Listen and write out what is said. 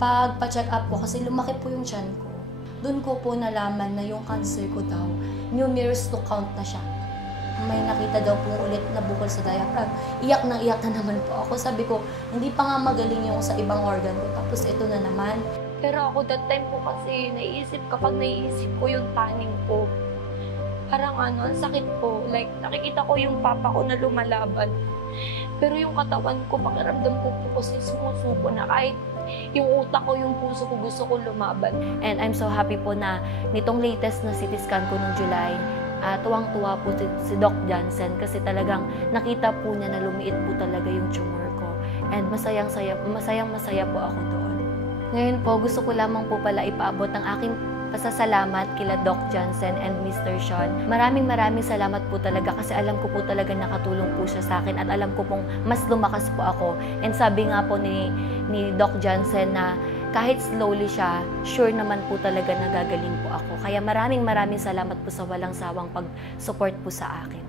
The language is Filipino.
Pagpa-check up ko, kasi lumaki po yung tiyan ko, doon ko po nalaman na yung cancer ko daw, numerous to count na siya. May nakita daw po ulit na bukol sa diaphragm. Iyak na naman po ako. Sabi ko, hindi pa nga magaling yung sa ibang organ ko, tapos ito na naman. Pero ako that time po kasi kapag naiisip ko yung taning ko, parang ang sakit po. Like, nakikita ko yung papa ko na lumalaban. Pero yung katawan ko, pakiramdam ko po kasi sumusuko na kahit yung utak ko, yung puso ko, gusto ko lumaban. And I'm so happy po na nitong latest na CT scan ko noong July, tuwang-tuwa po si Doc Johnson kasi talagang nakita po niya na lumiit po talaga yung tumor ko. And masayang-masaya po ako doon. Ngayon po, gusto ko lamang po pala ipaabot ang aking pasasalamat kila Doc Johnson and Mr. Sean. Maraming salamat po talaga kasi alam ko po talaga nakatulong po siya sa akin at alam ko pong mas lumakas po ako. And sabi nga po ni Doc Johnson na kahit slowly siya, sure naman po talaga na gagaling po ako. Kaya maraming salamat po sa walang sawang pag-support po sa akin.